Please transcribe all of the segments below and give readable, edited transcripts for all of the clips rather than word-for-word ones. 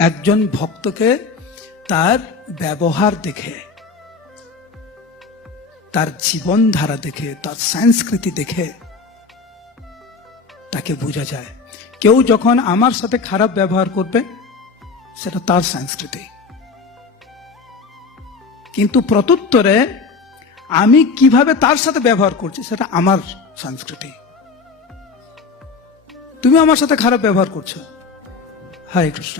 একজন ভক্তকে তার ব্যবহার দেখে, তার জীবনধারা দেখে, তার সংস্কৃতি দেখে তাকে বোঝা যায়। কেউ যখন আমার সাথে খারাপ ব্যবহার করবে সেটা তার সংস্কৃতি, কিন্তু প্রত্যুত্তরে আমি কিভাবে তার সাথে ব্যবহার করছি সেটা আমার সংস্কৃতি। তুমি আমার সাথে খারাপ ব্যবহার করছো, হরে কৃষ্ণ,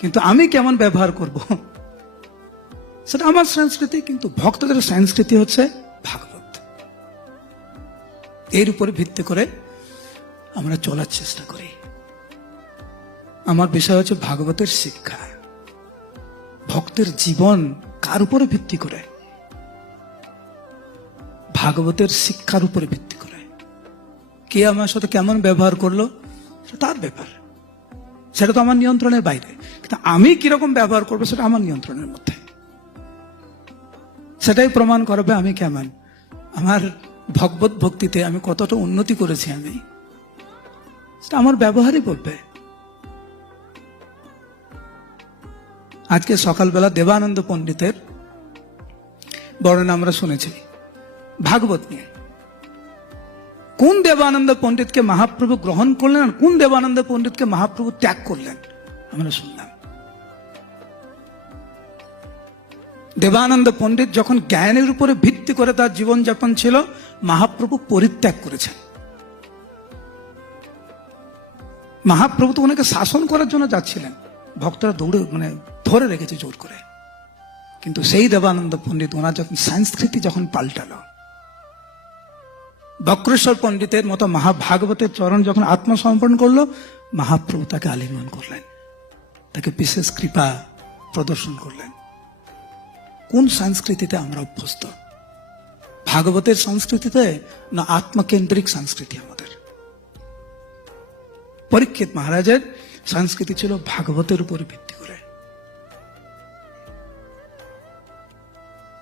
কিন্তু আমি কেমন ব্যবহার করব সেটা আমার সংস্কৃতি। কিন্তু ভক্তদের সংস্কৃতি হচ্ছে ভাগবত। এর উপরে ভিত্তি করে আমরা চলার চেষ্টা করি। আমার বিষয় হচ্ছে ভাগবতের শিক্ষা। ভক্তের জীবন কার উপরে ভিত্তি করে? ভাগবতের শিক্ষার উপরে ভিত্তি করে। কে আমার সাথে কেমন ব্যবহার করলো সেটা তার ব্যাপার, সেটা তো আমার নিয়ন্ত্রণের বাইরে। কিন্তু আমি কিরকম ব্যবহার করবো সেটা আমার নিয়ন্ত্রণের মধ্যে। সেটাই প্রমাণ করবে আমি কেমন, আমার ভগবত ভক্তিতে আমি কতটা উন্নতি করেছি আমি, সেটা আমার ব্যবহারই বলবে। আজকে সকালবেলা দেবানন্দ পণ্ডিতের বর্ণনা আমরা শুনেছি ভাগবত নিয়ে। কোন দেবানন্দ পণ্ডিতকে মহাপ্রভু গ্রহণ করলেন আর কোন দেবানন্দ পণ্ডিতকে মহাপ্রভু ত্যাগ করলেন আমরা শুনলাম। দেবানন্দ পণ্ডিত যখন জ্ঞানের উপরে ভিত্তি করে তার জীবনযাপন ছিল, মহাপ্রভু পরিত্যাগ করেছেন। মহাপ্রভু তো ওনাকে শাসন করার জন্য যাচ্ছিলেন, ভক্তরা দৌড়ে ধরে রেখেছে জোর করে। কিন্তু সেই দেবানন্দ পণ্ডিত ওনার যখন সংস্কৃতি যখন পাল্টালো, বক্রেশ্বর পণ্ডিতের মতো মহাভাগবতের চরণ যখন আত্মসমর্পণ করলো, মহাপ্রভু তাকে আলিঙ্গন করলেন, তাকে বিশেষ কৃপা প্রদর্শন করলেন। কোন সংস্কৃতিতে আমরা অভ্যস্ত? ভাগবতের সংস্কৃতিতে না আত্মকেন্দ্রিক সংস্কৃতি আমাদের? পরীক্ষিত মহারাজের সংস্কৃতি ছিল ভাগবতের উপর ভিত্তি করে।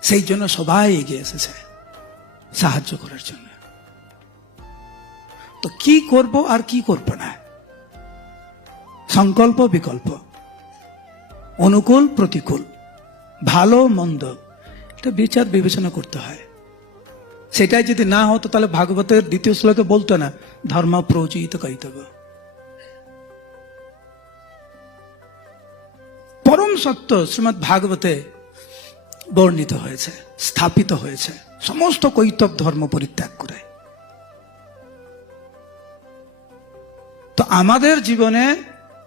সেই জন্য সবাই এগিয়ে এসেছে সাহায্য করার জন্য। তো কি করব আর কি করব না, সংকল্প বিকল্প, অনুকূল প্রতিকূল, ভালো মন্দ, এটা বিচার বিবেচনা করতে হয়। সেটাই যদি না হতো তাহলে ভাগবতের দ্বিতীয় শ্লোকে বলতো না ধর্ম প্রচলিত করিতব্য। পরম সত্য শ্রীমদ্ ভাগবতে বর্ণিত হয়েছে, স্থাপিত হয়েছে, সমস্ত কৈতব ধর্ম পরিত্যাগ করে। তো আমাদের জীবনে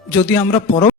যদি আমরা পরম